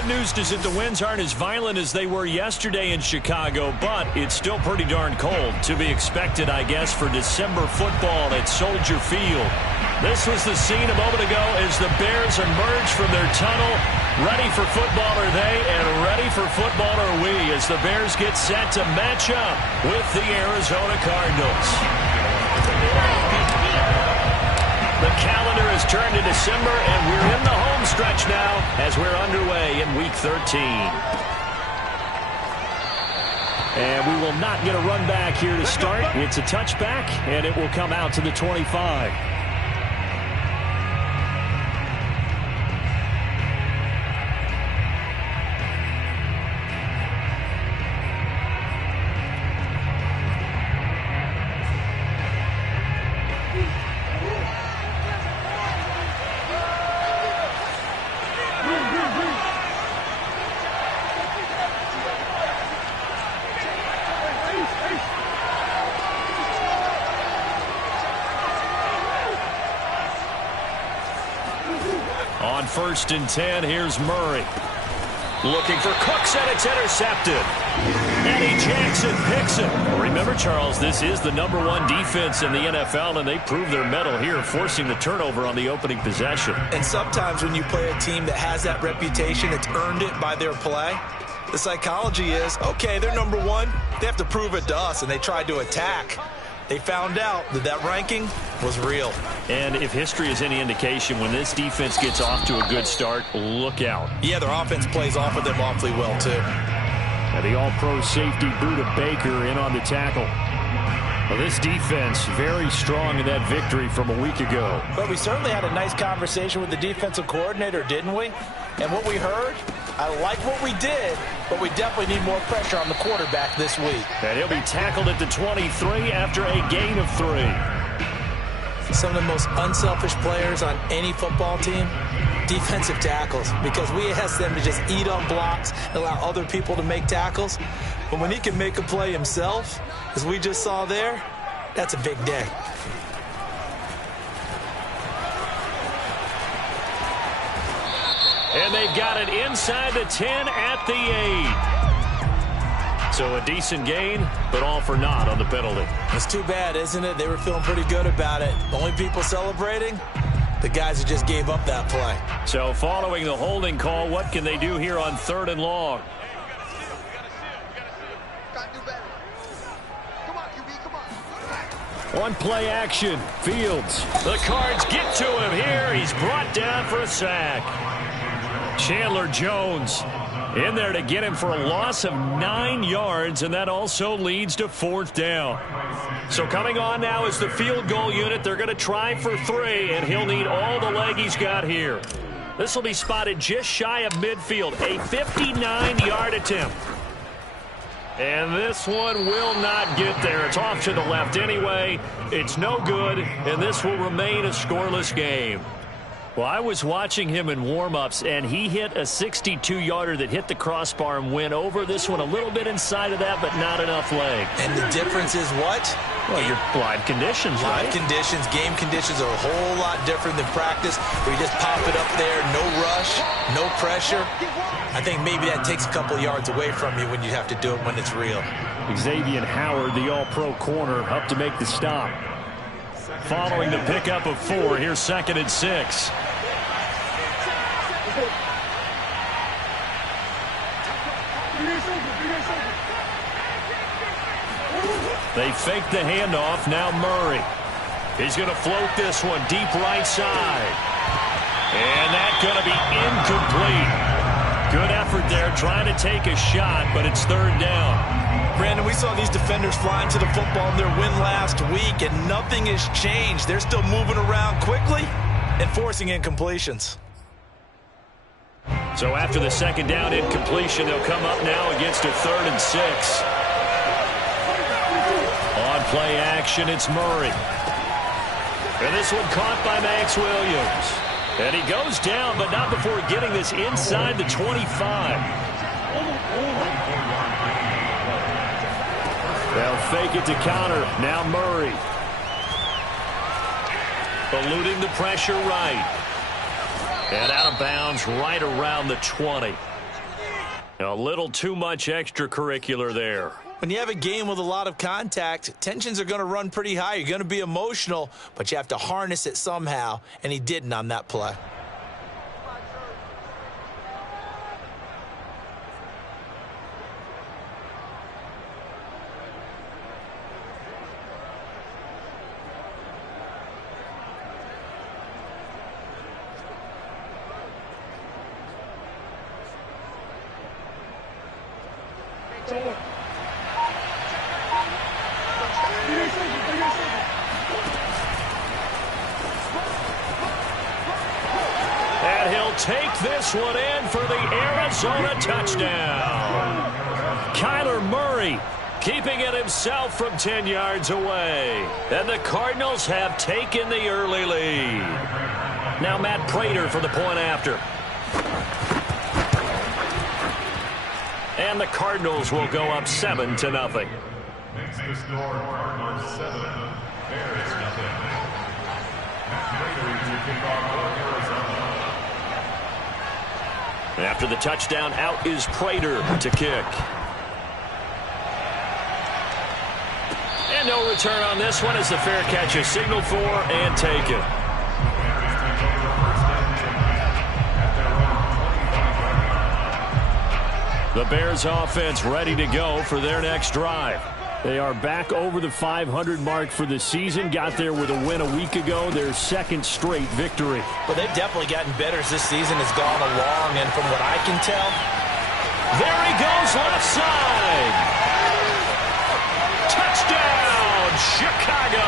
good news is that the winds aren't as violent as they were yesterday in Chicago, but it's still pretty darn cold. To be expected, I guess, for December football at Soldier Field. This was the scene a moment ago as the Bears emerged from their tunnel. Ready for football are they, and ready for football are we, as the Bears get set to match up with the Arizona Cardinals. The calendar has turned to December, and we're in the home stretch now as we're underway in Week 13. And we will not get a run back here to start. It's a touchback, and it will come out to the 25. On 1st and 10, here's Murray. Looking for Cooks, and it's intercepted. Eddie Jackson picks it. Remember, Charles, this is the #1 defense in the NFL, and they prove their mettle here, forcing the turnover on the opening possession. And sometimes when you play a team that has that reputation, it's earned it by their play. The psychology is, okay, they're #1. They have to prove it to us, and they tried to attack. They found out that that ranking was real. And if history is any indication, when this defense gets off to a good start, look out. Yeah, their offense plays off of them awfully well, too. And the all-pro safety Buda Baker in on the tackle. Well, this defense very strong in that victory from a week ago. But we certainly had a nice conversation with the defensive coordinator, didn't we? And what we heard, I like what we did, but we definitely need more pressure on the quarterback this week. And he'll be tackled at the 23 after a gain of 3. Some of the most unselfish players on any football team, defensive tackles, because we ask them to just eat on blocks and allow other people to make tackles. But when he can make a play himself, as we just saw there, that's a big day. And they've got it inside the 10 at the 8. So a decent gain, but all for naught on the penalty. It's too bad, isn't it? They were feeling pretty good about it. Only people celebrating, the guys who just gave up that play. So following the holding call, what can they do here on 3rd and long? One play action, Fields. The Cards get to him here. He's brought down for a sack. Chandler Jones in there to get him for a loss of 9 yards, and that also leads to 4th down. So coming on now is the field goal unit. They're going to try for 3, and he'll need all the leg he's got here. This will be spotted just shy of midfield, a 59-yard attempt. And this one will not get there. It's off to the left anyway. It's no good, and this will remain a scoreless game. Well, I was watching him in warm-ups, and he hit a 62-yarder that hit the crossbar and went over. This one a little bit inside of that, but not enough leg. And the difference is what? Well, your live conditions, right? Live conditions, game conditions are a whole lot different than practice, where you just pop it up there, no rush, no pressure. I think maybe that takes a couple yards away from you when you have to do it when it's real. Xavier Howard, the all-pro corner, up to make the stop. Following the pickup of 4, here's 2nd and 6. They fake the handoff. Now Murray. He's going to float this one deep right side. And that's going to be incomplete. Good effort there trying to take a shot, but it's 3rd down. Brandon, we saw these defenders flying to the football in their win last week, and nothing has changed. They're still moving around quickly and forcing incompletions. So after the 2nd down incompletion, they'll come up now against a 3rd and 6. On play action, it's Murray. And this one caught by Max Williams. And he goes down, but not before getting this inside the 25. They'll fake it to counter. Now Murray. Eluding the pressure right. And out of bounds right around the 20. A little too much extracurricular there. When you have a game with a lot of contact, tensions are going to run pretty high. You're going to be emotional, but you have to harness it somehow, and he didn't on that play. And he'll take this one in for the Arizona touchdown. Kyler Murray keeping it himself from 10 yards away. And the Cardinals have taken the early lead. Now Matt Prater for the point after. And the Cardinals will go up 7-0. Makes the score Cardinals 7, Bears nothing. Prater to kick off for Arizona. After the touchdown, out is Prater to kick. And no return on this one as the fair catch is signaled for and taken. The Bears offense ready to go for their next drive. They are back over the 500 mark for the season. Got there with a win a week ago, their second straight victory. Well, they've definitely gotten better as this season has gone along, and from what I can tell, there he goes left side. Touchdown, Chicago.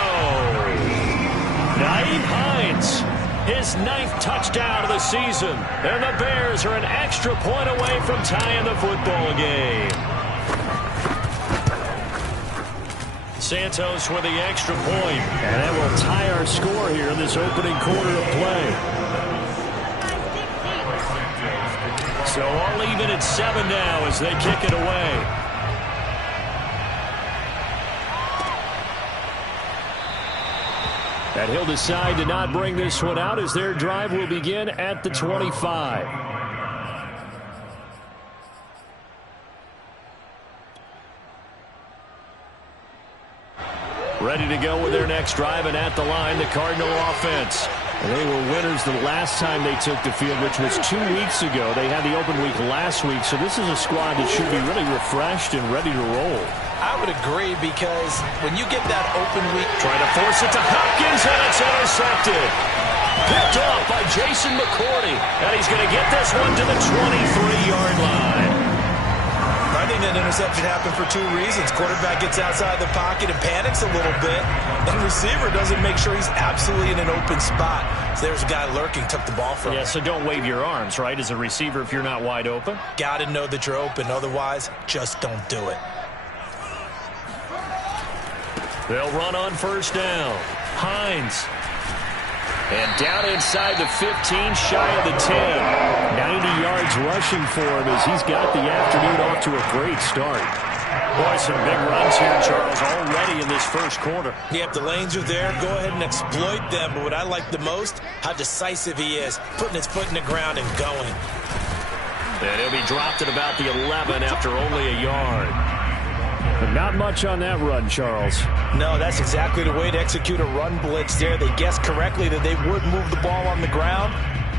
Nyheim Hines, his 9th touchdown of the season. And the Bears are an extra point away from tying the football game. Santos with the extra point. And that will tie our score here in this opening quarter of play. So all even at 7 now as they kick it away. And he'll decide to not bring this one out as their drive will begin at the 25. Ready to go with their next drive, and at the line, the Cardinal offense. And they were winners the last time they took the field, which was 2 weeks ago. They had the open week last week, so this is a squad that should be really refreshed and ready to roll. I would agree, because when you get that open week, trying to force it to Hopkins, and it's intercepted. Picked off by Jason McCourty, and he's going to get this one to the 23-yard line. I think that interception happened for 2 reasons. Quarterback gets outside the pocket and panics a little bit, and receiver doesn't make sure he's absolutely in an open spot. So there's a guy lurking, took the ball from him. Yeah, so don't wave your arms, right, as a receiver if you're not wide open. Got to know that you're open. Otherwise, just don't do it. They'll run on first down. Hines. And down inside the 15, shy of the 10. 90 yards rushing for him as he's got the afternoon off to a great start. Boy, some big runs here, Charles, already in this first quarter. Yeah, if the lanes are there, go ahead and exploit them. But what I like the most, how decisive he is, putting his foot in the ground and going. And he'll be dropped at about the 11 after only a yard. But not much on that run, Charles. No, that's exactly the way to execute a run blitz there. They guessed correctly that they would move the ball on the ground,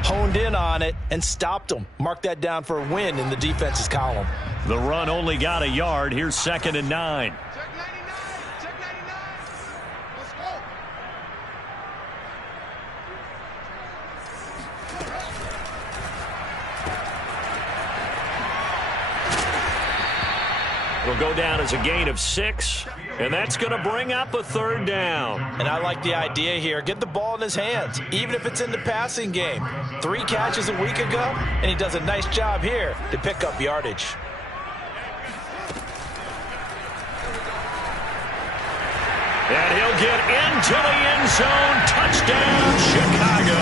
honed in on it, and stopped them. Mark that down for a win in the defense's column. The run only got a yard. Here's 2nd and 9. It'll go down as a gain of 6, and that's going to bring up a 3rd down. And I like the idea here. Get the ball in his hands, even if it's in the passing game. 3 catches a week ago, and he does a nice job here to pick up yardage. And he'll get into the end zone. Touchdown, Chicago.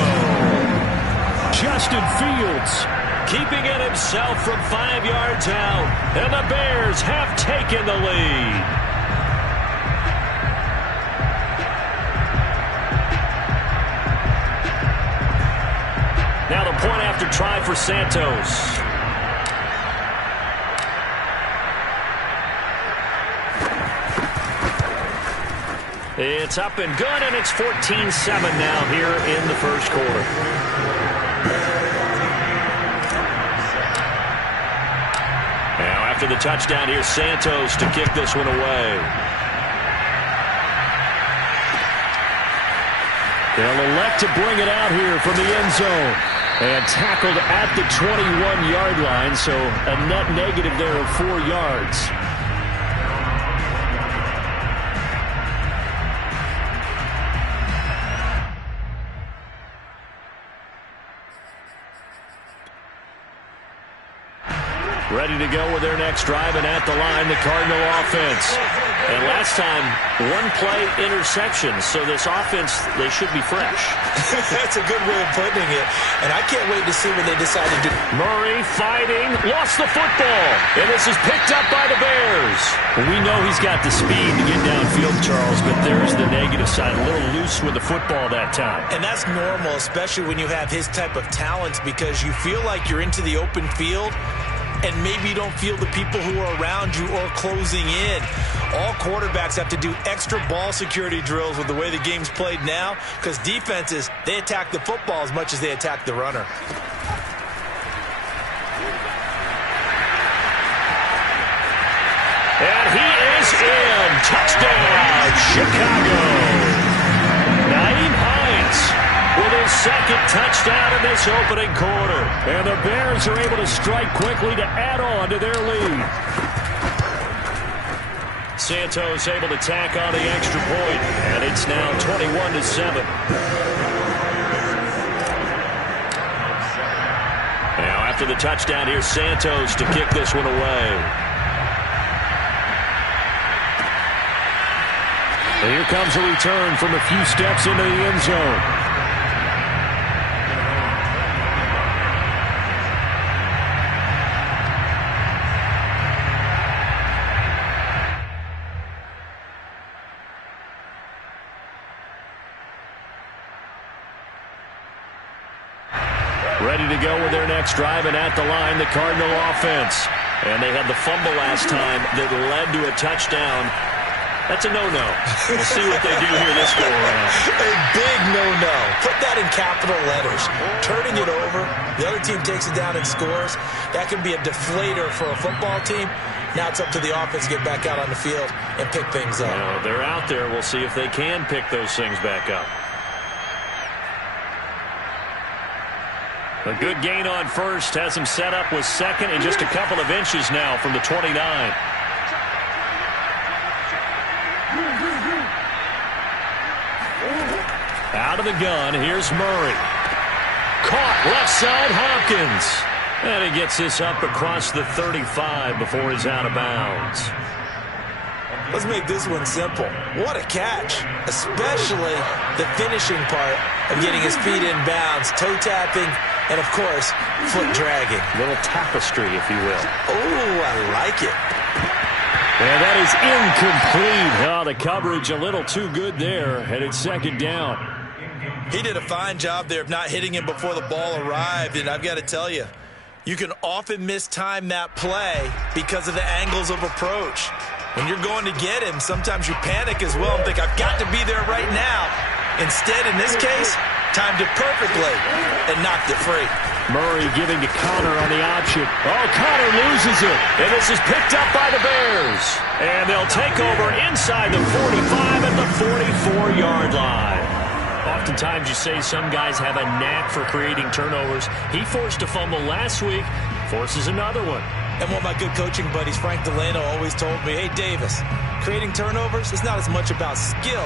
Justin Fields keeping it himself from 5 yards out. And the Bears have taken the lead. Now the point after try for Santos. It's up and good, and it's 14-7 now here in the first quarter. Now after the touchdown, here's Santos to kick this one away. They'll elect to bring it out here from the end zone. And tackled at the 21-yard line, so a net negative there of 4 yards. Ready to go with their next drive, and at the line, the Cardinal offense. And last time, one-play interception, so this offense, they should be fresh. That's a good way of putting it, and I can't wait to see what they decide to do. Murray fighting, lost the football, and this is picked up by the Bears. We know he's got the speed to get downfield, Charles, but there's the negative side, a little loose with the football that time. And that's normal, especially when you have his type of talent, because you feel like you're into the open field, and maybe you don't feel the people who are around you or closing in. All quarterbacks have to do extra ball security drills with the way the game's played now, because defenses, they attack the football as much as they attack the runner. And he is in. Touchdown, Chicago. Naeem Hines with his second touchdown in this opening quarter. And the Bears are able to strike quickly to add on to their lead. Santos able to tack on the extra point, and it's now 21-7. Now after the touchdown, here's Santos to kick this one away. And here comes a return from a few steps into the end zone. Ready to go with their next drive, and at the line, the Cardinal offense. And they had the fumble last time that led to a touchdown. That's a no-no. We'll see what they do here this go around. A big no-no. Put that in capital letters. Turning it over, the other team takes it down and scores. That can be a deflator for a football team. Now it's up to the offense to get back out on the field and pick things up. Well, they're out there. We'll see if they can pick those things back up. A good gain on first has him set up with second and just a couple of inches now from the 29. Out of the gun, here's Murray. Caught left side, Hopkins. And he gets this up across the 35 before he's out of bounds. Let's make this one simple. What a catch, especially the finishing part of getting his feet in bounds, toe tapping, and, of course, foot dragging. Little tapestry, if you will. Oh, I like it. And that is incomplete. Oh, the coverage a little too good there, and it's second down. He did a fine job there of not hitting him before the ball arrived, and I've got to tell you, you can often mistime that play because of the angles of approach. When you're going to get him, sometimes you panic as well and think, I've got to be there right now. Instead, in this case, timed it perfectly and knocked it free. Murray giving to Connor on the option. Oh, Connor loses it. And this is picked up by the Bears. And they'll take over inside the 45 at the 44-yard line. Oftentimes you say some guys have a knack for creating turnovers. He forced a fumble last week, forces another one. And one of my good coaching buddies, Frank Delano, always told me, hey, Davis, creating turnovers is not as much about skill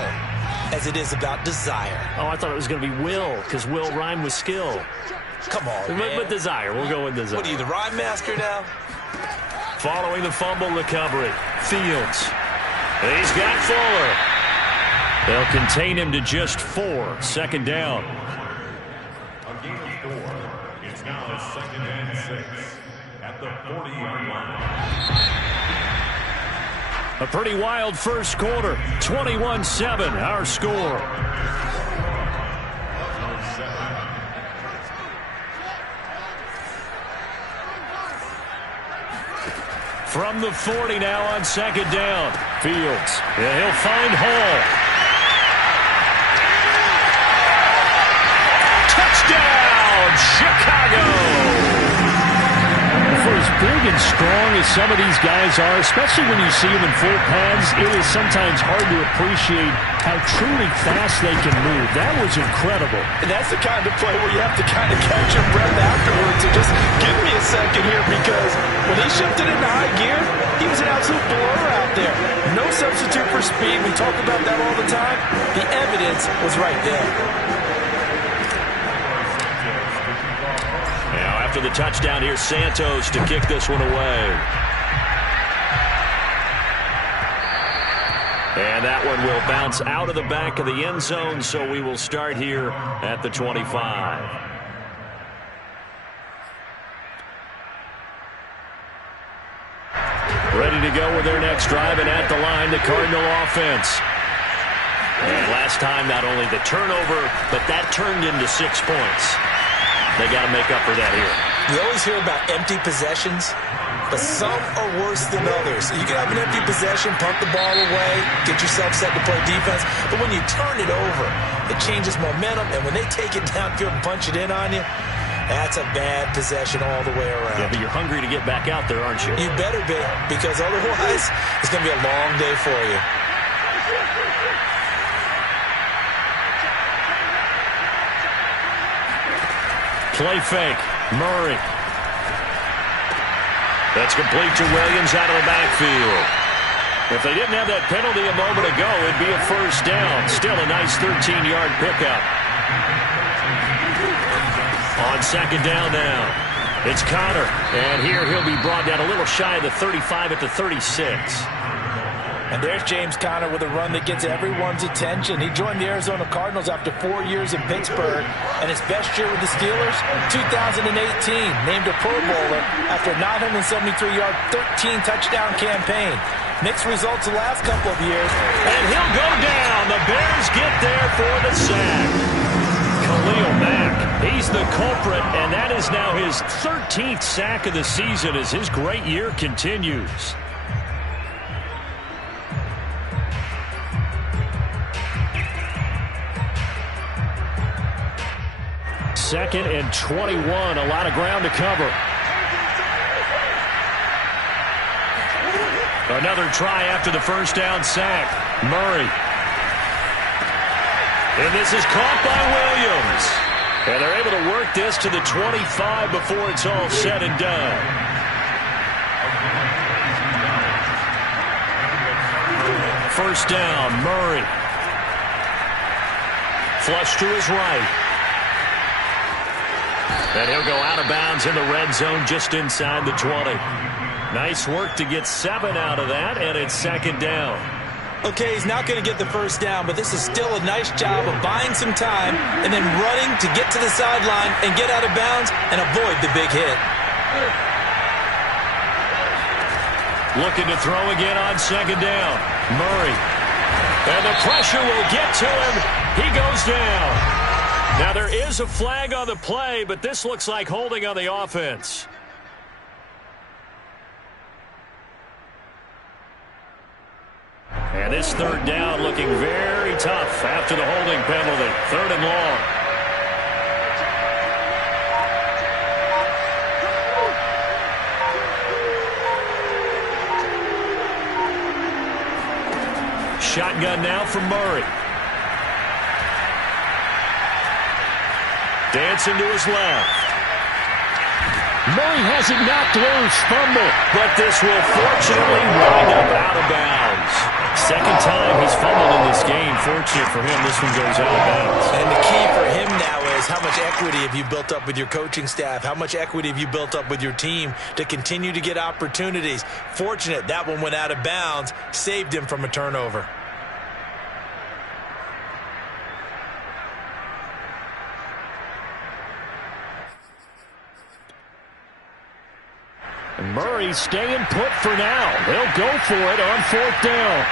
as it is about desire. Oh, I thought it was going to be will, because will rhyme with skill. Come on, man. But desire. We'll go with desire. What are you, the rhyme master now? Following the fumble recovery, Fields. He's got Fuller. They'll contain him to just 4. Second down. A game of 4. It's now a 2nd and 6 at the 40-yard line. A pretty wild first quarter. 21-7, our score. From the 40 now on second down. Fields. Yeah, he'll find Hall. from Chicago. For as big and strong as some of these guys are, especially when you see them in full pads, it is sometimes hard to appreciate how truly fast they can move. That was incredible. And that's the kind of play where you have to kind of catch your breath afterwards. So just give me a second here, because when he shifted into high gear, he was an absolute blur out there. No substitute for speed. We talk about that all the time. The evidence was right there. Now, after the touchdown, here's Santos to kick this one away. And that one will bounce out of the back of the end zone, so we will start here at the 25. Ready to go with their next drive, and at the line, the Cardinal offense. And last time, not only the turnover, but that turned into 6 points. They got to make up for that here. You always hear about empty possessions, but some are worse than others. You can have an empty possession, pump the ball away, get yourself set to play defense, but when you turn it over, it changes momentum, and when they take it downfield and punch it in on you, that's a bad possession all the way around. Yeah, but you're hungry to get back out there, aren't you? You better be, because otherwise, it's going to be a long day for you. Play fake. Murray. That's complete to Williams out of the backfield. If they didn't have that penalty a moment ago, it'd be a first down. Still a nice 13-yard pickup. On second down now, it's Connor. And here he'll be brought down a little shy of the 35 at the 36. And there's James Conner with a run that gets everyone's attention. He joined the Arizona Cardinals after 4 years in Pittsburgh, and his best year with the Steelers, 2018, named a Pro Bowler after a 973-yard, 13-touchdown campaign. Mixed results the last couple of years. And he'll go down. The Bears get there for the sack. Khalil Mack, he's the culprit, and that is now his 13th sack of the season as his great year continues. Second and 21, a lot of ground to cover. Another try after the first down sack. Murray. And this is caught by Williams. And they're able to work this to the 25 before it's all said and done. First down, Murray. Flush to his right. And he'll go out of bounds in the red zone just inside the 20. Nice work to get 7 out of that, and it's second down. Okay, he's not going to get the first down, but this is still a nice job of buying some time and then running to get to the sideline and get out of bounds and avoid the big hit. Looking to throw again on second down. Murray. And the pressure will get to him. He goes down. Now, there is a flag on the play, but this looks like holding on the offense. And this third down looking very tough after the holding penalty. Third and long. Shotgun now from Murray. Dancing to his left. Murray has it knocked loose. Fumble. But this will fortunately wind up out of bounds. Second time he's fumbled in this game. Fortunate for him, this one goes out of bounds. And the key for him now is how much equity have you built up with your coaching staff? How much equity have you built up with your team to continue to get opportunities? Fortunate that one went out of bounds, saved him from a turnover. And Murray staying put for now. They'll go for it on fourth down.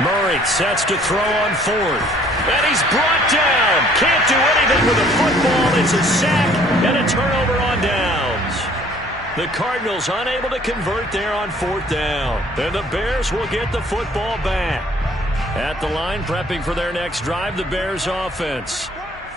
Murray sets to throw on fourth. And he's brought down. Can't do anything with a football. It's a sack and a turnover on downs. The Cardinals unable to convert there on 4th down. And the Bears will get the football back. At the line, prepping for their next drive, the Bears offense.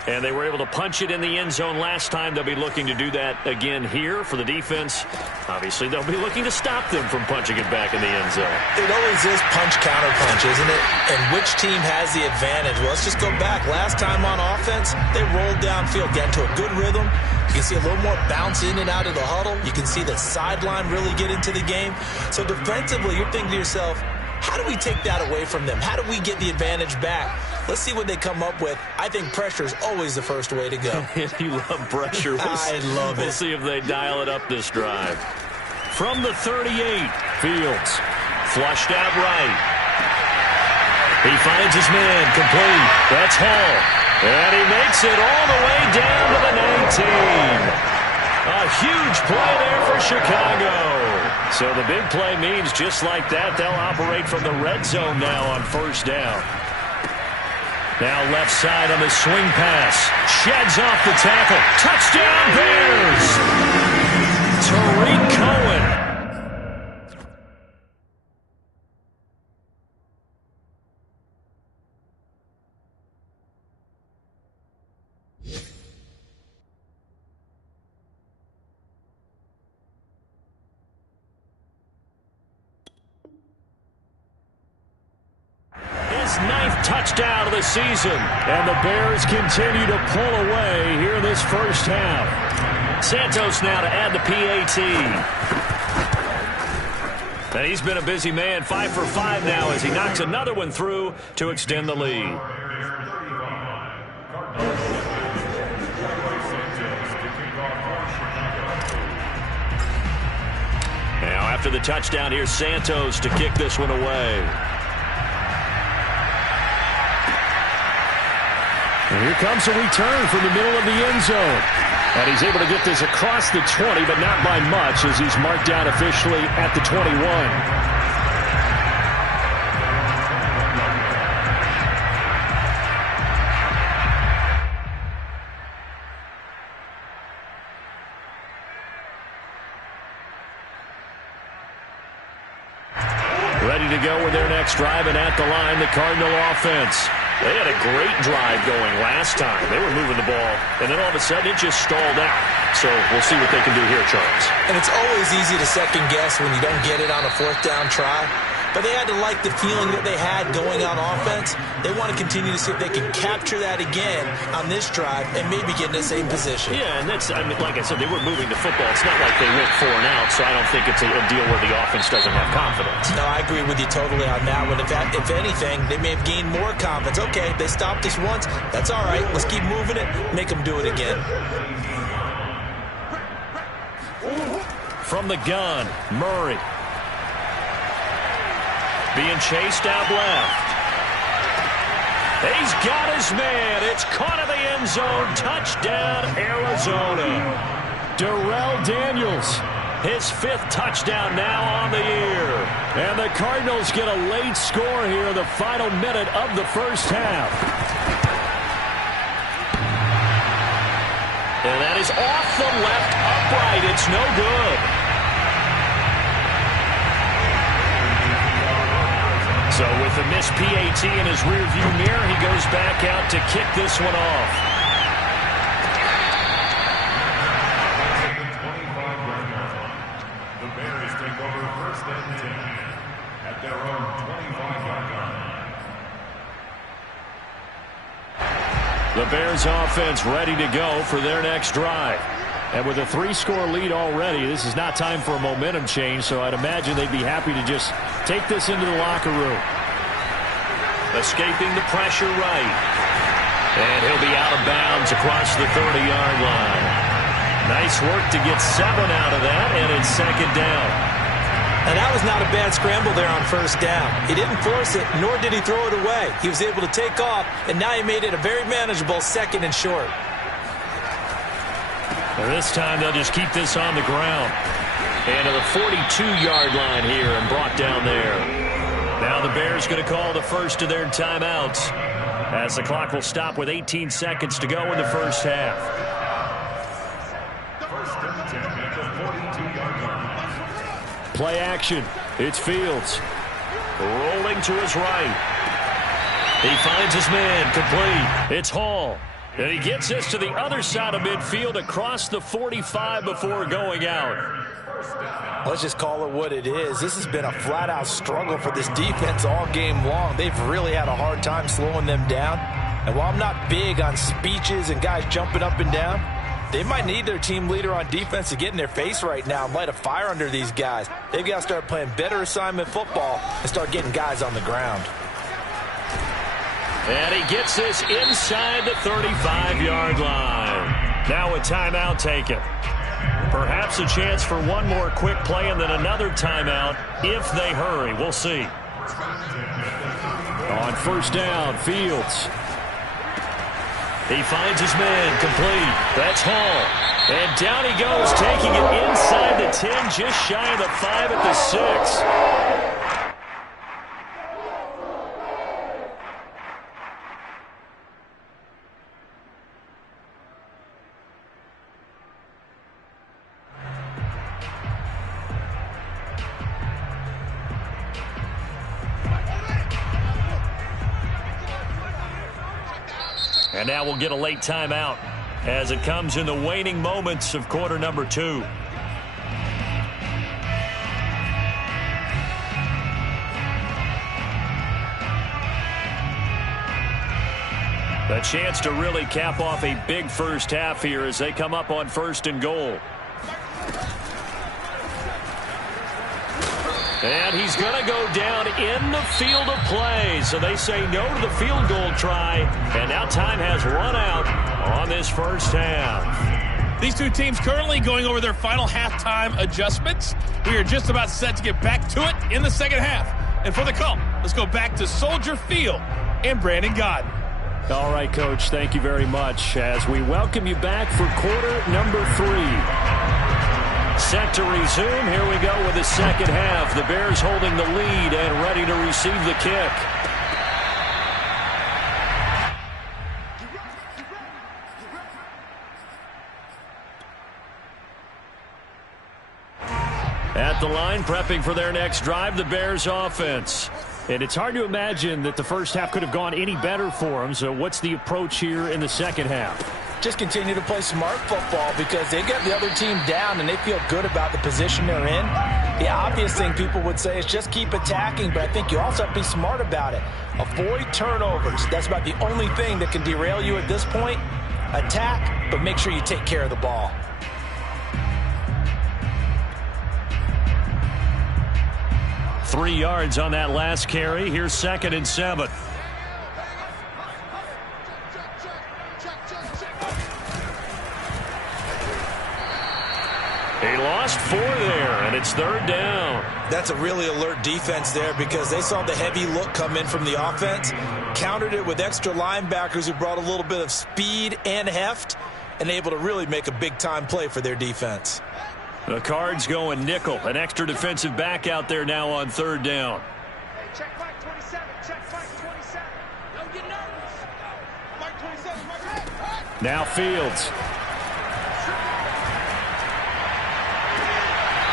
And they were able to punch it in the end zone last time. They'll be looking to do that again here for the defense. Obviously, they'll be looking to stop them from punching it back in the end zone. It always is punch-counter-punch, isn't it? And which team has the advantage? Well, let's just go back. Last time on offense, they rolled downfield, got into a good rhythm. You can see a little more bounce in and out of the huddle. You can see the sideline really get into the game. So defensively, you're thinking to yourself, how do we take that away from them? How do we get the advantage back? Let's see what they come up with. I think pressure is always the first way to go. You love pressure. I love it. We'll see if they dial it up this drive. From the 38, Fields. Flushed out right. He finds his man complete. That's Hall. And he makes it all the way down to the 19. A huge play there for Chicago. So the big play means just like that, they'll operate from the red zone now on 1st down. Now left side on the swing pass. Sheds off the tackle. Touchdown Bears! Tariq Cohen. Ninth touchdown of the season, and the Bears continue to pull away here in this first half. Santos now to add the PAT. And he's been a busy man, 5 for 5 now as he knocks another one through to extend the lead. Now after the touchdown, here's Santos to kick this one away. And here comes a return from the middle of the end zone. And he's able to get this across the 20, but not by much as he's marked down officially at the 21. Ready to go with their next drive, and at the line, the Cardinal offense. They had a great drive going last time. They were moving the ball, and then all of a sudden it just stalled out. So we'll see what they can do here, Charles. And it's always easy to second guess when you don't get it on a 4th down try. But they had to like the feeling that they had going on offense. They want to continue to see if they can capture that again on this drive and maybe get in the same position. Yeah, and that's, I mean, like I said, they were moving the football. It's not like they went 4 and out, so I don't think it's a deal where the offense doesn't have confidence. No, I agree with you totally on that one. If anything, they may have gained more confidence. Okay, they stopped us once. That's all right. Let's keep moving it. Make them do it again. From the gun, Murray. Being chased out left. He's got his man. It's caught in the end zone. Touchdown, Arizona. Darrell Daniels, his 5th touchdown now on the year. And the Cardinals get a late score here in the final minute of the first half. And that is off the left upright. It's no good. So with the missed PAT in his rearview mirror, he goes back out to kick this one off. The Bears take over 1st and 10 at their own 25-yard line. The Bears offense ready to go for their next drive. And with a 3-score lead already, this is not time for a momentum change, so I'd imagine they'd be happy to just take this into the locker room. Escaping the pressure right. And he'll be out of bounds across the 30-yard line. Nice work to get 7 out of that, and it's 2nd down. And that was not a bad scramble there on 1st down. He didn't force it, nor did he throw it away. He was able to take off, and now he made it a very manageable 2nd and short. And this time they'll just keep this on the ground. And to the 42-yard line here and brought down there. Now the Bears going to call the first of their timeouts as the clock will stop with 18 seconds to go in the first half. First and 10 at the 42-yard line. Play action. It's Fields. Rolling to his right. He finds his man complete. It's Hall. And he gets this to the other side of midfield across the 45 before going out. Let's just call it what it is. This has been a flat-out struggle for this defense all game long. They've really had a hard time slowing them down. And while I'm not big on speeches and guys jumping up and down, they might need their team leader on defense to get in their face right now and light a fire under these guys. They've got to start playing better assignment football and start getting guys on the ground. And he gets this inside the 35-yard line. Now a timeout taken. Perhaps a chance for one more quick play and then another timeout if they hurry. We'll see. On first down, Fields. He finds his man complete. That's Hall. And down he goes, taking it inside the 10, just shy of the 5 at the 6. And now we'll get a late timeout as it comes in the waning moments of quarter number 2. A chance to really cap off a big first half here as they come up on first and goal. And he's going to go down in the field of play. So they say no to the field goal try. And now time has run out on this first half. These two teams currently going over their final halftime adjustments. We are just about set to get back to it in the second half. And for the call, let's go back to Soldier Field and Brandon Godden. All right, Coach, thank you very much as we welcome you back for quarter number 3. Set to resume. Here we go with the second half. The Bears holding the lead and ready to receive the kick. At the line, prepping for their next drive, the Bears offense. And it's hard to imagine that the first half could have gone any better for them. So what's the approach here in the second half? Just continue to play smart football because they get the other team down and they feel good about the position they're in. The obvious thing people would say is just keep attacking, but I think you also have to be smart about it. Avoid turnovers. That's about the only thing that can derail you at this point. Attack, but make sure you take care of the ball. Three yards on that last carry. Here's 2nd and 7. He lost 4 there, and it's 3rd down. That's a really alert defense there because they saw the heavy look come in from the offense, countered it with extra linebackers who brought a little bit of speed and heft, and able to really make a big-time play for their defense. The Cards going nickel. An extra defensive back out there now on 3rd down. Hey, check Mike 27. Check Mike 27. Don't get nervous. Mike 27. Mike 27. Now Fields.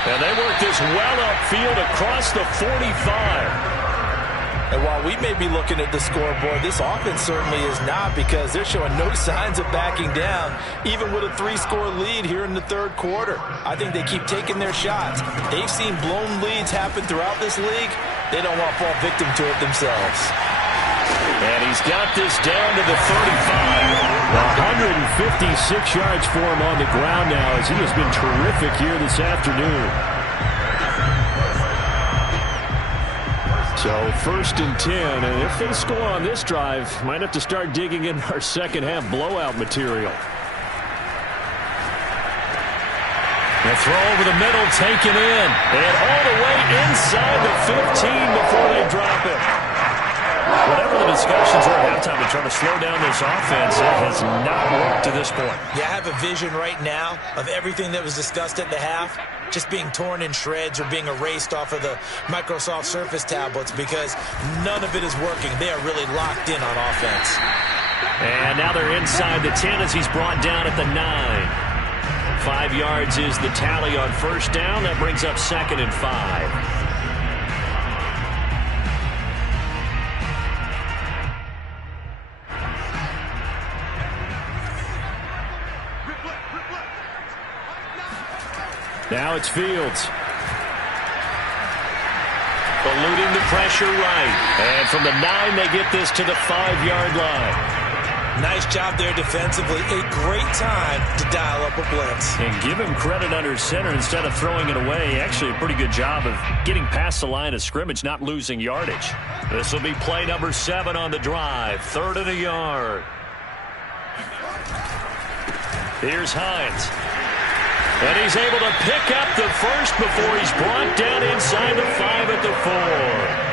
And they work this well upfield across the 45. And while we may be looking at the scoreboard, this offense certainly is not because they're showing no signs of backing down, even with a 3-score lead here in the 3rd quarter. I think they keep taking their shots. They've seen blown leads happen throughout this league. They don't want to fall victim to it themselves. And he's got this down to the 35. 156 yards for him on the ground now as he has been terrific here this afternoon. So 1st and 10, and if they score on this drive, might have to start digging in our second half blowout material. The throw over the middle, taken in, and all the way inside the 15 before they drop it. Whatever the discussions were at halftime to try to slow down this offense, it has not worked to this point. Yeah, I have a vision right now of everything that was discussed at the half just being torn in shreds or being erased off of the Microsoft Surface tablets because none of it is working. They are really locked in on offense. And now they're inside the 10 as he's brought down at the 9. 5 yards is the tally on first down. That brings up 2nd and 5. Now it's Fields. Eluding the pressure right. And from the 9, they get this to the 5-yard line. Nice job there defensively. A great time to dial up a blitz. And give him credit under center instead of throwing it away. Actually, a pretty good job of getting past the line of scrimmage, not losing yardage. This will be play number 7 on the drive. 3rd and a yard. Here's Hines. And he's able to pick up the first before he's brought down inside the 5 at the 4.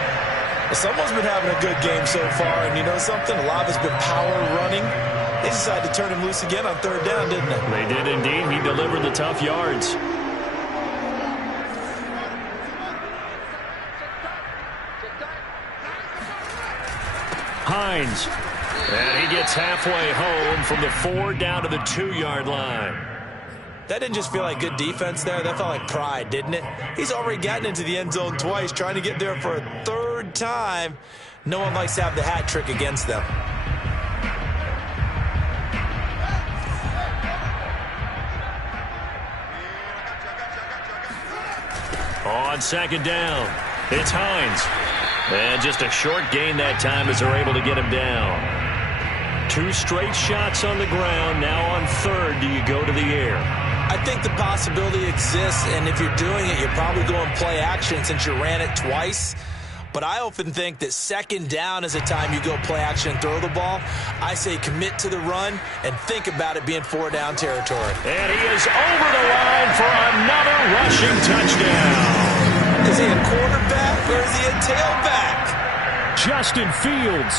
Well, someone's been having a good game so far, and you know something? A lot of it's been power running. They decided to turn him loose again on 3rd down, didn't they? They did indeed. He delivered the tough yards. Hines. And he gets halfway home from the 4 down to the 2-yard line. That didn't just feel like good defense there. That felt like pride, didn't it? He's already gotten into the end zone twice, trying to get there for a 3rd time. No one likes to have the hat trick against them. On 2nd down, it's Hines. And just a short gain that time as they're able to get him down. 2 straight shots on the ground. Now on 3rd, do you go to the air? I think the possibility exists, and if you're doing it, you're probably going play action since you ran it twice. But I often think that 2nd down is a time you go play action and throw the ball. I say commit to the run and think about it being 4-down territory. And he is over the line for another rushing touchdown. Is he a quarterback or is he a tailback? Justin Fields,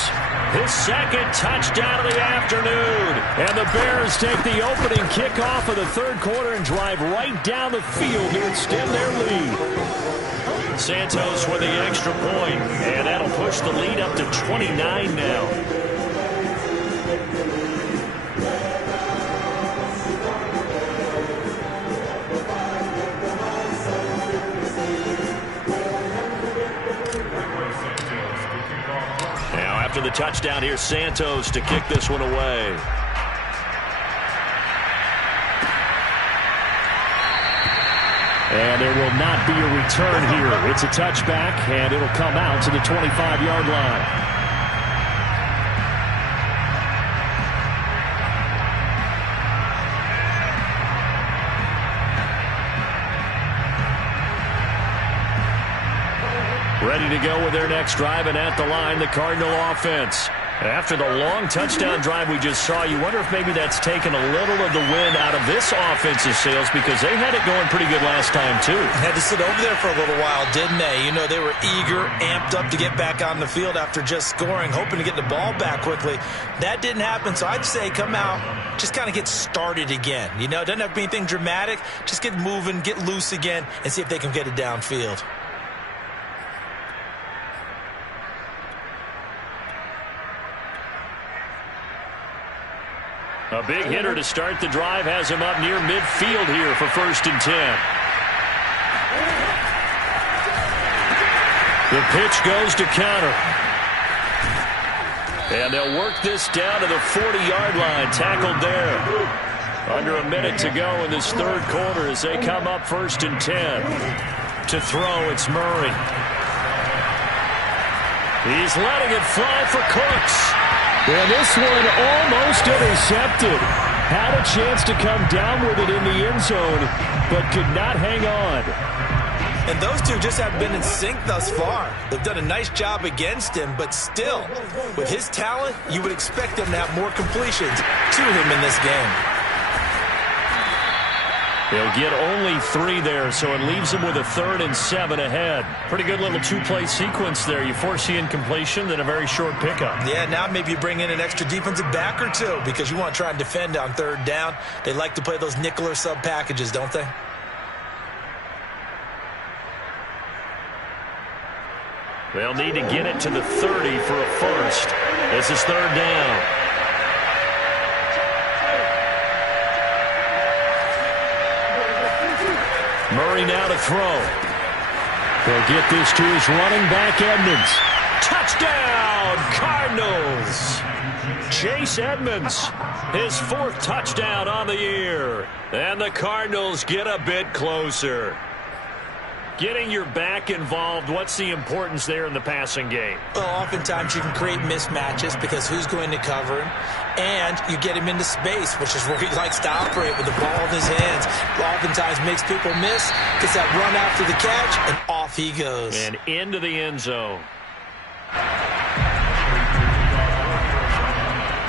his 2nd touchdown of the afternoon. And the Bears take the opening kickoff of the 3rd quarter and drive right down the field to extend their lead. Santos with the extra point, and that'll push the lead up to 29 now. Now after the touchdown, here's Santos to kick this one away. And there will not be a return here. It's a touchback, and it'll come out to the 25-yard line. Ready to go with their next drive, and at the line, the Cardinal offense. After the long touchdown drive we just saw, you wonder if maybe that's taken a little of the wind out of this offensive sails, because they had it going pretty good last time, too. Had to sit over there for a little while, didn't they? You know, they were eager, amped up to get back on the field after just scoring, hoping to get the ball back quickly. That didn't happen, so I'd say come out, just kind of get started again. You know, it doesn't have to be anything dramatic. Just get moving, get loose again, and see if they can get it downfield. A big hitter to start the drive has him up near midfield here for 1st and 10. The pitch goes to counter. And they'll work this down to the 40-yard line. Tackled there. Under a minute to go in this 3rd quarter as they come up 1st and 10. To throw, it's Murray. He's letting it fly for Cooks. And this one almost intercepted. Had a chance to come down with it in the end zone, but could not hang on. And those two just haven't been in sync thus far. They've done a nice job against him, but still, with his talent, you would expect them to have more completions to him in this game. They'll get only 3 there, so it leaves them with a 3rd and 7 ahead. Pretty good little 2-play sequence there. You force the incompletion, then a very short pickup. Yeah, now maybe you bring in an extra defensive back or 2 because you want to try and defend on 3rd down. They like to play those nickel or sub packages, don't they? They'll need to get it to the 30 for a first. This is 3rd down. Murray now to throw. He'll get this to his running back, Edmonds. Touchdown, Cardinals! Chase Edmonds, his 4th touchdown on the year. And the Cardinals get a bit closer. Getting your back involved, what's the importance there in the passing game? Well, oftentimes you can create mismatches because who's going to cover him? And you get him into space, which is where he likes to operate with the ball in his hands. Oftentimes makes people miss, gets that run after the catch, and off he goes. And into the end zone.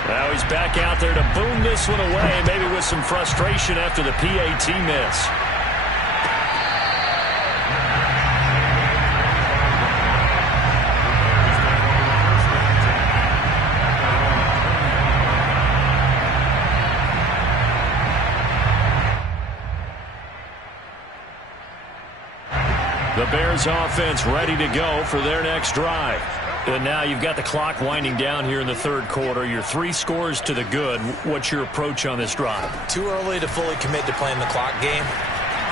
Now he's back out there to boom this one away, maybe with some frustration after the PAT miss. The Bears offense ready to go for their next drive. And now you've got the clock winding down here in the 3rd quarter. You're 3 scores to the good. What's your approach on this drive? Too early to fully commit to playing the clock game.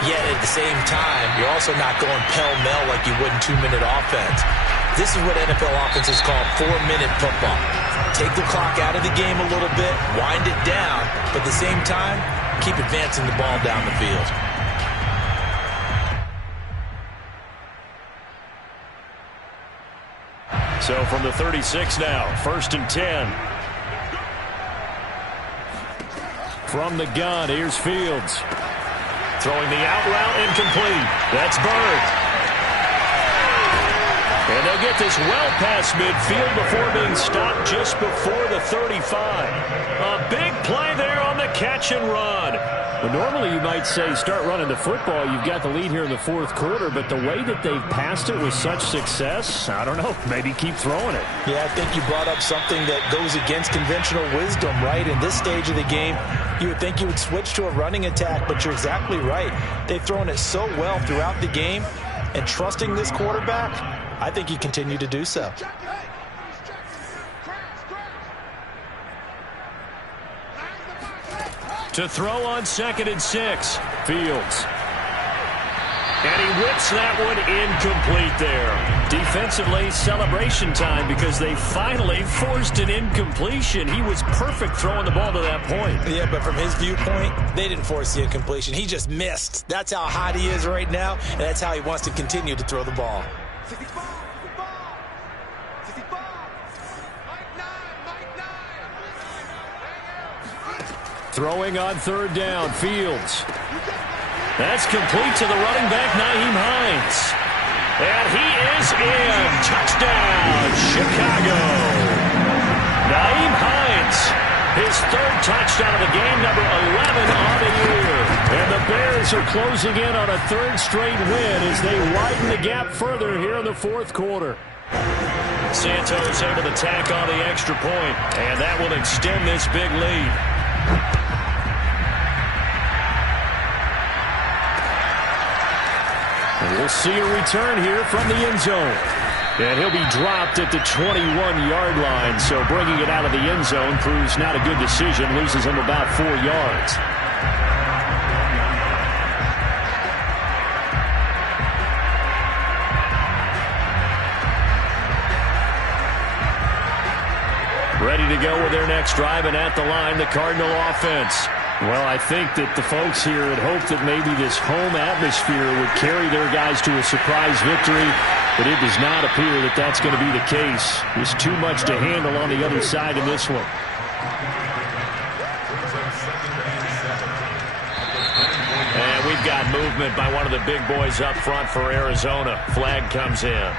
Yet at the same time, you're also not going pell-mell like you would in 2-minute offense. This is what NFL offenses call 4-minute football. Take the clock out of the game a little bit, wind it down, but at the same time, keep advancing the ball down the field. So from the 36 now, 1st and 10. From the gun, here's Fields. Throwing the out route, incomplete. That's Bird. And they'll get this well past midfield before being stopped just before the 35. A big play there on the catch and run. Well, normally you might say start running the football. You've got the lead here in the 4th quarter, but the way that they've passed it with such success, I don't know, maybe keep throwing it. Yeah, I think you brought up something that goes against conventional wisdom, right? In this stage of the game, you would think you would switch to a running attack, but you're exactly right. They've thrown it so well throughout the game, and trusting this quarterback, I think you continue to do so. To throw on 2nd and 6. Fields. And he whips that one incomplete there. Defensively, celebration time because they finally forced an incompletion. He was perfect throwing the ball to that point. Yeah, but from his viewpoint, they didn't force the incompletion. He just missed. That's how hot he is right now, and that's how he wants to continue to throw the ball. Throwing on 3rd down, Fields. That's complete to the running back, Nyheim Hines. And he is in. Touchdown, Chicago. Nyheim Hines, his 3rd touchdown of the game, number 11 on the year. And the Bears are closing in on a 3rd straight win as they widen the gap further here in the 4th quarter. Santos able to tack on the extra point, and that will extend this big lead. We'll see a return here from the end zone. And he'll be dropped at the 21-yard line, so bringing it out of the end zone proves not a good decision. Loses him about 4 yards. Ready to go with their next drive, and at the line, the Cardinal offense. Well, I think that the folks here had hoped that maybe this home atmosphere would carry their guys to a surprise victory, but it does not appear that that's going to be the case. There's too much to handle on the other side in this one. And we've got movement by one of the big boys up front for Arizona. Flag comes in.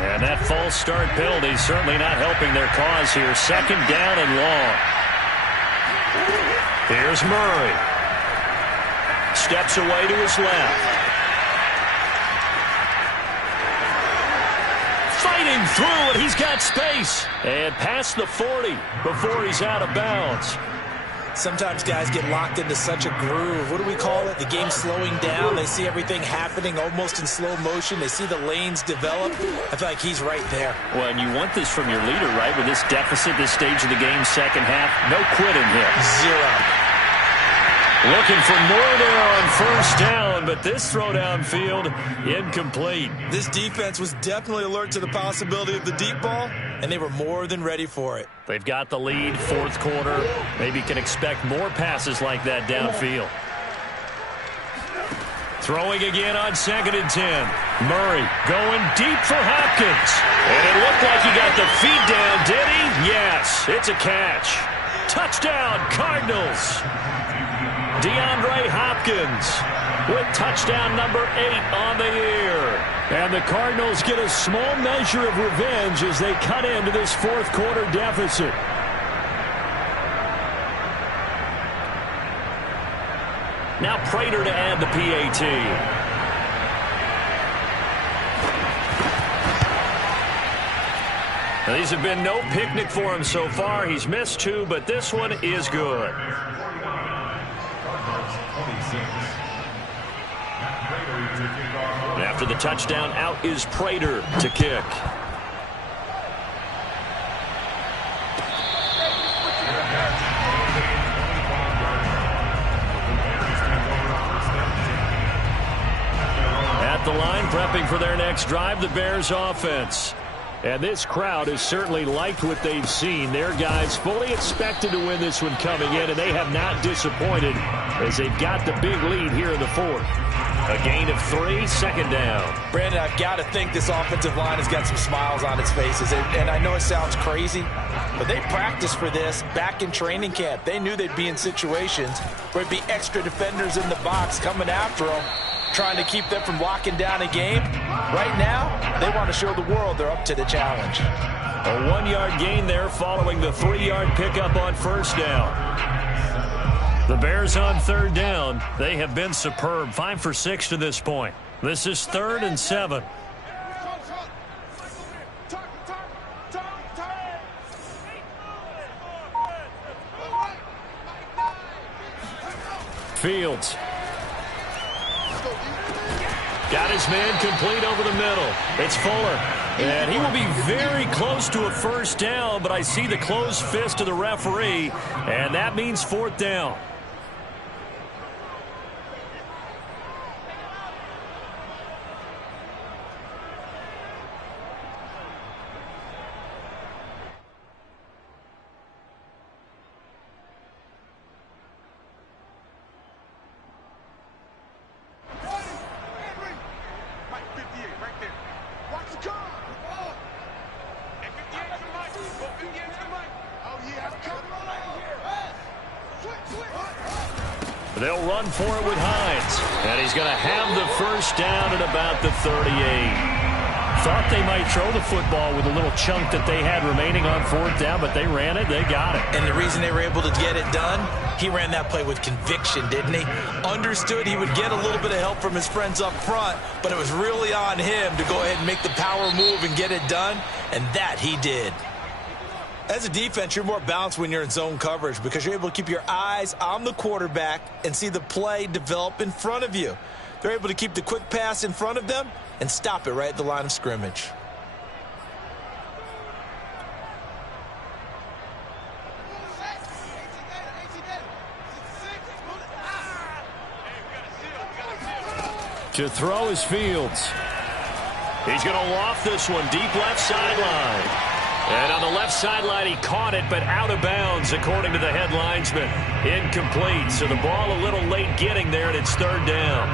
And that false start penalty certainly not helping their cause here. 2nd down and long. Here's Murray. Steps away to his left. Fighting through it. He's got space. And past the 40 before he's out of bounds. Sometimes guys get locked into such a groove. What do we call it? The game's slowing down. They see everything happening almost in slow motion. They see the lanes develop. I feel like he's right there. Well, and you want this from your leader, right? With this deficit, this stage of the game, 2nd half, no quitting here. 0. looking for more there on first down, but this throw downfield incomplete. This defense was definitely alert to the possibility of the deep ball, and they were more than ready for it. They've got the lead, fourth quarter. Maybe can expect more passes like that downfield. Throwing again on 2nd and 10. Murray going deep for Hopkins. And it looked like he got the feet down, did he? Yes, it's a catch. Touchdown, Cardinals. DeAndre Hopkins with touchdown number 8 on the year. And the Cardinals get a small measure of revenge as they cut into this fourth quarter deficit. Now Prater to add the PAT. Now, these have been no picnic for him so far. He's missed 2, but this one is good. And after the touchdown, out is Prater to kick. The line prepping for their next drive, the Bears offense. And this crowd has certainly liked what they've seen. Their guys fully expected to win this one coming in, and they have not disappointed as they've got the big lead here in the fourth. A gain of 3, second down. Brandon, I've got to think this offensive line has got some smiles on its faces. And I know it sounds crazy, but they practiced for this back in training camp. They knew they'd be in situations where it'd be extra defenders in the box coming after them, trying to keep them from locking down a game. Right now, they want to show the world they're up to the challenge. A 1-yard gain there following the 3-yard pickup on first down. The Bears on 3rd down. They have been superb. 5 for 6 to this point. This is 3rd and 7. Fields. Got his man complete over the middle. It's Fuller. And he will be very close to a first down, but I see the closed fist of the referee, and that means 4th down. They'll run for it with Hines. And he's going to have the first down at about the 38. Thought they might throw the football with a little chunk that they had remaining on 4th down, but they ran it. They got it. And the reason they were able to get it done, he ran that play with conviction, didn't he? Understood he would get a little bit of help from his friends up front, but it was really on him to go ahead and make the power move and get it done, and that he did. As a defense, you're more balanced when you're in zone coverage because you're able to keep your eyes on the quarterback and see the play develop in front of you. They're able to keep the quick pass in front of them and stop it right at the line of scrimmage. To throw is Fields. He's going to loft this one deep left sideline. And on the left sideline, he caught it, but out of bounds, according to the head linesman. Incomplete. So the ball a little late getting there, and it's 3rd down.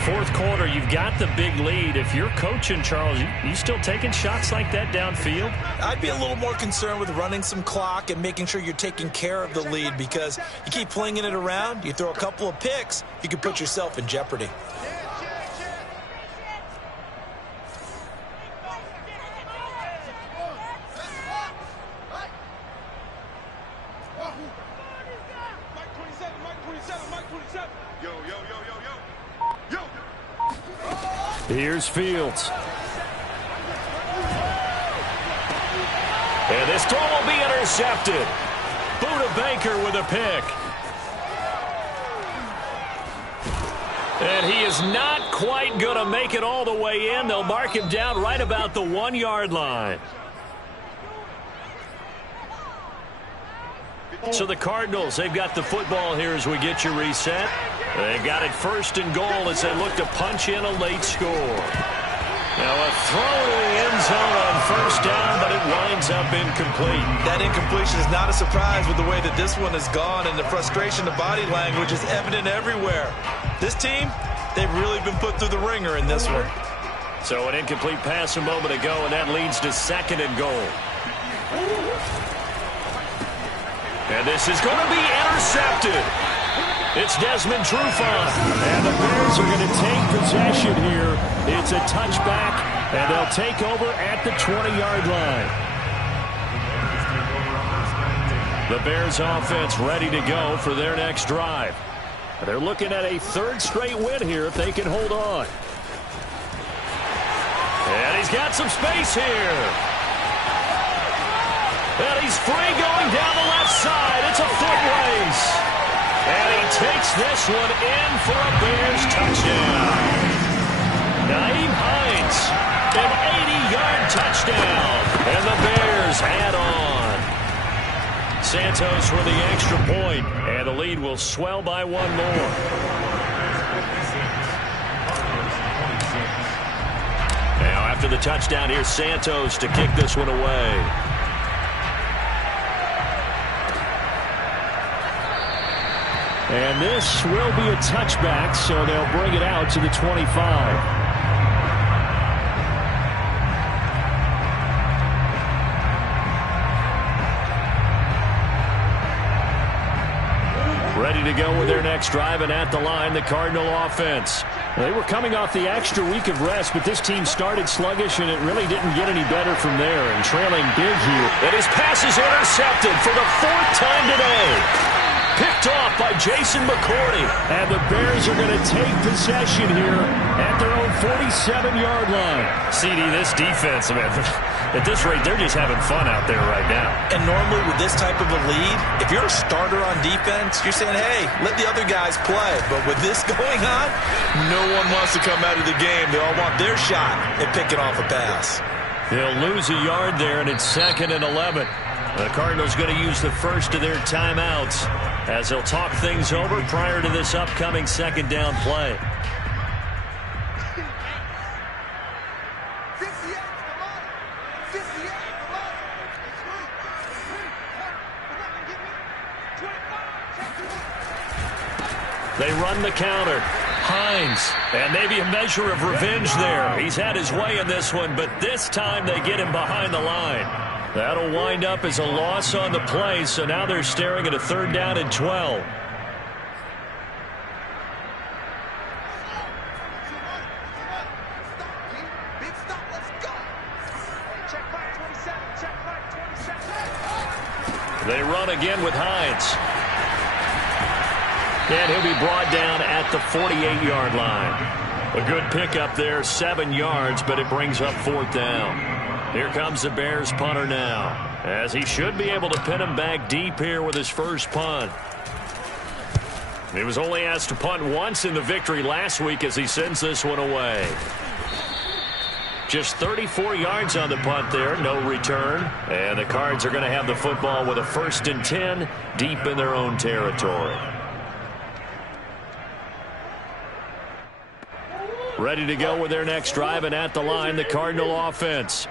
4th quarter, you've got the big lead. If you're coaching, Charles, you still taking shots like that downfield? I'd be a little more concerned with running some clock and making sure you're taking care of the lead because you keep flinging it around, you throw a couple of picks, you can put yourself in jeopardy. Here's Fields. And this throw will be intercepted. Buda Baker with a pick. And he is not quite going to make it all the way in. They'll mark him down right about the 1-yard line. So the Cardinals, they've got the football here as we get you reset. They've got it 1st and goal as they look to punch in a late score. Now a throw to the end zone on 1st down, but it winds up incomplete. That incompletion is not a surprise with the way that this one has gone, and the frustration of body language is evident everywhere. This team, they've really been put through the ringer in this one. So an incomplete pass a moment ago, and that leads to 2nd and goal. And this is going to be intercepted. It's Desmond Trufant, and the Bears are going to take possession here. It's a touchback, and they'll take over at the 20-yard line. The Bears offense ready to go for their next drive. They're looking at a 3rd straight win here if they can hold on. And he's got some space here. And he's free going down the left side. It's a foot race. And he takes this one in for a Bears touchdown. Nyheim Hines, an 80-yard touchdown. And the Bears add on. Santos for the extra point, and the lead will swell by 1 more. Now after the touchdown, here's Santos to kick this one away. And this will be a touchback, so they'll bring it out to the 25. Ready to go with their next drive, and at the line, the Cardinal offense. They were coming off the extra week of rest, but this team started sluggish, and it really didn't get any better from there, and trailing big here. And his pass is intercepted for the 4th time today. Picked off by Jason McCourty. And the Bears are going to take possession here at their own 47-yard line. CD, this defense, man, at this rate, they're just having fun out there right now. And normally with this type of a lead, if you're a starter on defense, you're saying, hey, let the other guys play. But with this going on, no one wants to come out of the game. They all want their shot at picking off a pass. They'll lose a yard there, and it's 2nd and 11. The Cardinals going to use the first of their timeouts as they'll talk things over prior to this upcoming 2nd down play. They run the counter. Hines, and maybe a measure of revenge there. He's had his way in this one, but this time they get him behind the line. That'll wind up as a loss on the play, so now they're staring at a 3rd down and 12. They run again with Hines. And he'll be brought down at the 48-yard line. A good pickup there, 7 yards, but it brings up 4th down. Here comes the Bears punter now, as he should be able to pin him back deep here with his first punt. He was only asked to punt once in the victory last week as he sends this one away. Just 34 yards on the punt there, no return. And the Cards are going to have the football with a 1st and 10 deep in their own territory. Ready to go with their next drive, and at the line, the Cardinal offense.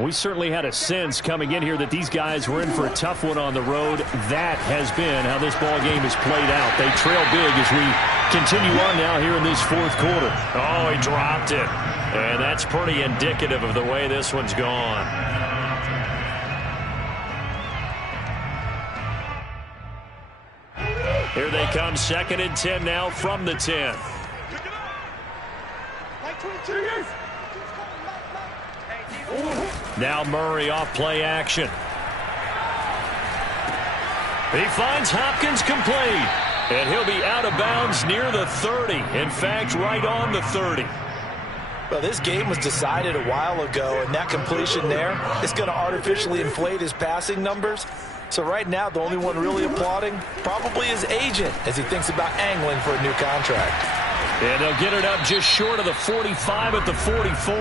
We certainly had a sense coming in here that these guys were in for a tough one on the road. That has been how this ball game has played out. They trail big as we continue on now here in this 4th quarter. Oh, he dropped it. And that's pretty indicative of the way this one's gone. Here they come, 2nd and 10 now from the 10. Now Murray off play action. He finds Hopkins complete. And he'll be out of bounds near the 30. In fact, right on the 30. Well, this game was decided a while ago, and that completion there is going to artificially inflate his passing numbers. So right now, the only one really applauding probably his agent as he thinks about angling for a new contract. And they'll get it up just short of the 45 at the 44.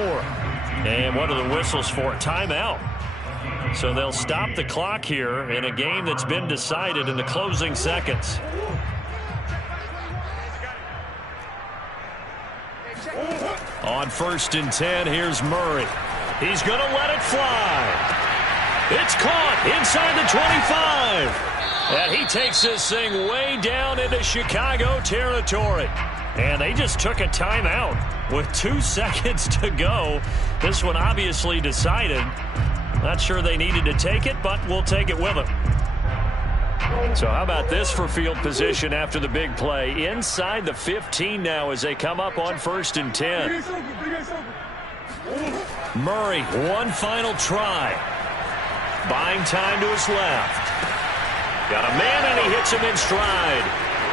And what are the whistles for? Timeout. So they'll stop the clock here in a game that's been decided in the closing seconds. On 1st and 10, here's Murray. He's going to let it fly. It's caught inside the 25. And he takes this thing way down into Chicago territory. And they just took a timeout with 2 seconds to go. This one obviously decided. Not sure they needed to take it, but we'll take it with them. So how about this for field position after the big play? Inside the 15 now as they come up on 1st and 10. Murray, one final try. Buying time to his left. Got a man and he hits him in stride.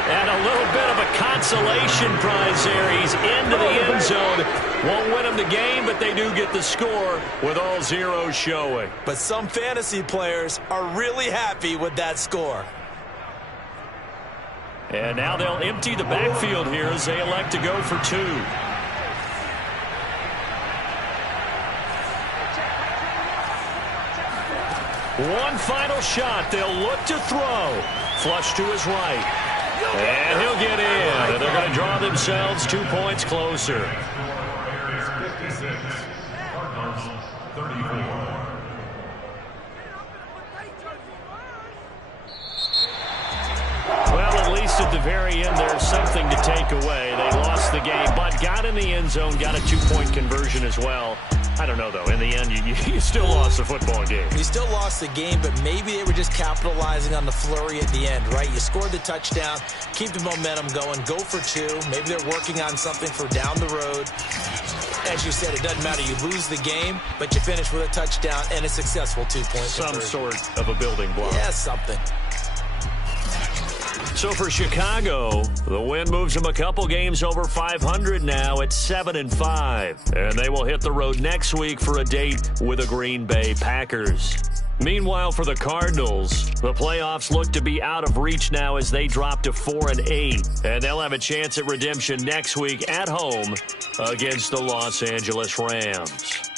And a little bit of a consolation prize there. He's into the end zone. Won't win him the game, but they do get the score with all zeros showing. But some fantasy players are really happy with that score. And now they'll empty the backfield here as they elect to go for 2. One final shot. They'll look to throw. Flush to his right. And he'll get in. And they're going to draw themselves 2 points closer. Warriors 56, Cardinals 34. Well, at least at the very end, there's something to take away. They lost the game, but got in the end zone, got a 2-point conversion as well. I don't know, though. In the end, you still lost the football game. You still lost the game, but maybe they were just capitalizing on the flurry at the end, right? You scored the touchdown, keep the momentum going, go for 2. Maybe they're working on something for down the road. As you said, it doesn't matter. You lose the game, but you finish with a touchdown and a successful 2-point Some conversion. sort of a building block. Yeah, something. So for Chicago, the win moves them a couple games over 500 now at 7-5. And they will hit the road next week for a date with the Green Bay Packers. Meanwhile, for the Cardinals, the playoffs look to be out of reach now as they drop to 4-8. And they'll have a chance at redemption next week at home against the Los Angeles Rams.